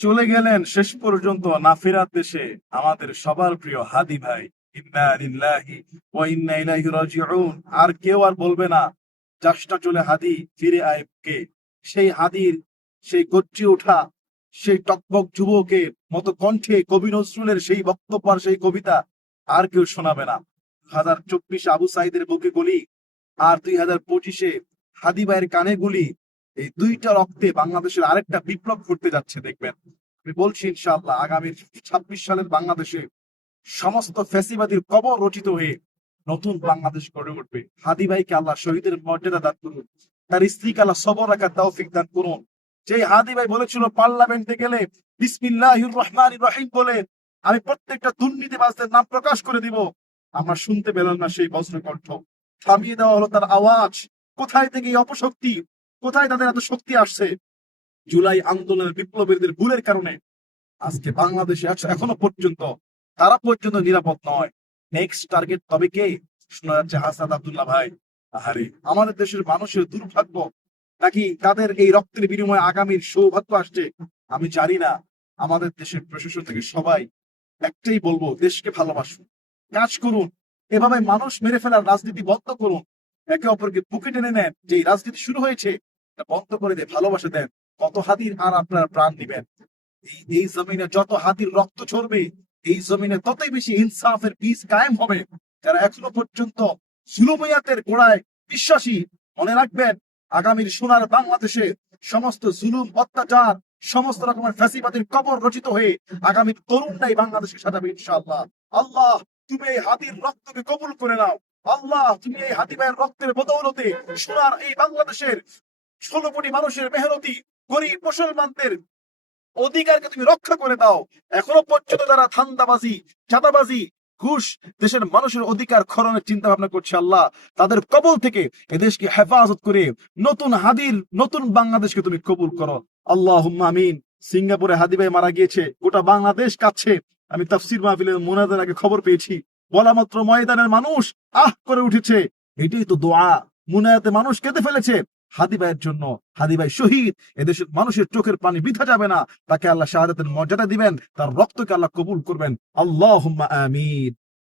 চলে গেলেন শেষ পর্যন্ত না ফেরার দেশে আমাদের সবার প্রিয় হাদি ভাই। ইন্না লিল্লাহি ওয়া ইন্না ইলাইহি রাজিউন। আর কেউ আর বলবে না যাসটা চলে হাদি ফিরে আয় কে। সেই হাদির সেই গর্জে ওঠা সেই টকবক যুবকের মতো কণ্ঠে কবি নজরুলের সেই বক্তব্য আর সেই কবিতা আর কেউ শোনাবে না। 2024 আবু সাইদের বুকে গুলি, আর 2025 হাদি ভাইয়ের কানে গুলি। এই দুইটা রক্তে বাংলাদেশের আরেকটা বিপ্লব ঘটতে যাচ্ছে দেখবেন। আমি বলছি ইনশাআল্লাহ আগামী 26 সালের বাংলাদেশে সমস্ত ফ্যাসিবাদীর কবর রচিত হয়ে নতুন বাংলাদেশ গড়ে উঠবে। হাদি ভাইকে আল্লাহ শহীদের মর্যাদা দান করুন, তার স্ত্রীকে আল্লাহ সবর রাখার তৌফিক দান করুন। যে হাদি ভাই বলেছিল পার্লামেন্টে গেলে বিসমিল্লাহির রহমানির রহিম বলে আমি প্রত্যেকটা দুর্নীতিবাজদের নাম প্রকাশ করে দিব, আমরা শুনতে পেলাম না সেই বজ্রকণ্ঠ। থামিয়ে দেওয়া হলো তার আওয়াজ। কোথায় থেকে এই অপশক্তি, কোথায় তাদের এত শক্তি আসছে? জুলাই আন্দোলনের বিপ্লবীদের ভুলের কারণে আজকে বাংলাদেশে এখনো পর্যন্ত তারা পর্যন্ত নিরাপদ নয়। নেক্সট টার্গেট তবে কে? শোনা যাচ্ছে হাসান আব্দুল্লাহ ভাই। আহারে, আমাদের দেশের মানুষের দুর্ভাগ্য নাকি তাদের এই রক্তের বিনিময়ে আগামীর সৌভাগ্য আসছে আমি জানি না। আমাদের দেশের প্রশাসন থেকে সবাই একটাই বলবো, দেশকে ভালোবাসুন, কাজ করুন, এভাবে মানুষ মেরে ফেলার রাজনীতি বন্ধ করুন। একে অপরকে বুকে টেনে নেন, যে রাজনীতি শুরু হয়েছে বন্ধ করে দিয়ে ভালোবাসা দেন। কত হাদির আর আপনারা প্রাণ দিবেন? এই জমিনে যত হাতির রক্ত ঝরবে, এই জমিনে ততই বেশি ইনসাফের বীজ কায়েম হবে। যারা এখনো পর্যন্ত জুলুমিয়াতের গোড়ায় বিশ্বাসী, মনে রাখবেন আগামীর সোনার বাংলাদেশে সমস্ত জুলুম অত্যাচার সমস্ত রকমের ফ্যাসিবাদের কবর রচিত হয়ে আগামীর তরুণরাই বাংলাদেশকে সাজাবে ইনশাআল্লাহ। আল্লাহ, তুমি এই হাতির রক্তকে কবুল করে নাও। আল্লাহ, তুমি এই হাতি ভাইয়ের রক্তের বদৌলতে সোনার এই বাংলাদেশের 16 কোটি মানুষের মেহনতি গরিব মুসলমানদের অধিকারকে তুমি রক্ষা করে দাও। এখনো পর্যন্ত যারা ধান্দাবাজি, চাঁদাবাজি, ঘুষ দেশের মানুষের অধিকার খরণের চিন্তা ভাবনা করছে, আল্লাহ তাদের কবল থেকে এদেশকে হেফাজত করে নতুন হাদির নতুন বাংলাদেশকে তুমি কবুল করো। আল্লাহুম্মা আমিন। সিঙ্গাপুরে হাদি ভাই মারা গিয়েছে, গোটা বাংলাদেশ কাঁদছে। আমি তাফসীর মাহফিলের মোনাজাতের আগে খবর পেয়েছি, বলা মাত্র ময়দানের মানুষ আহ করে উঠেছে। এটাই তো দোয়া। মুনায়াতে মানুষ কেঁদে ফেলেছে হাদি ভাইয়ের জন্য। হাদি ভাই শহীদ, এদেশের মানুষের চোখের পানি বৃথা যাবে না। তাকে আল্লাহ শাহাদাতের মর্যাদা দিবেন, তার রক্তকে আল্লাহ কবুল করবেন। আল্লাহুম্মা আমিন।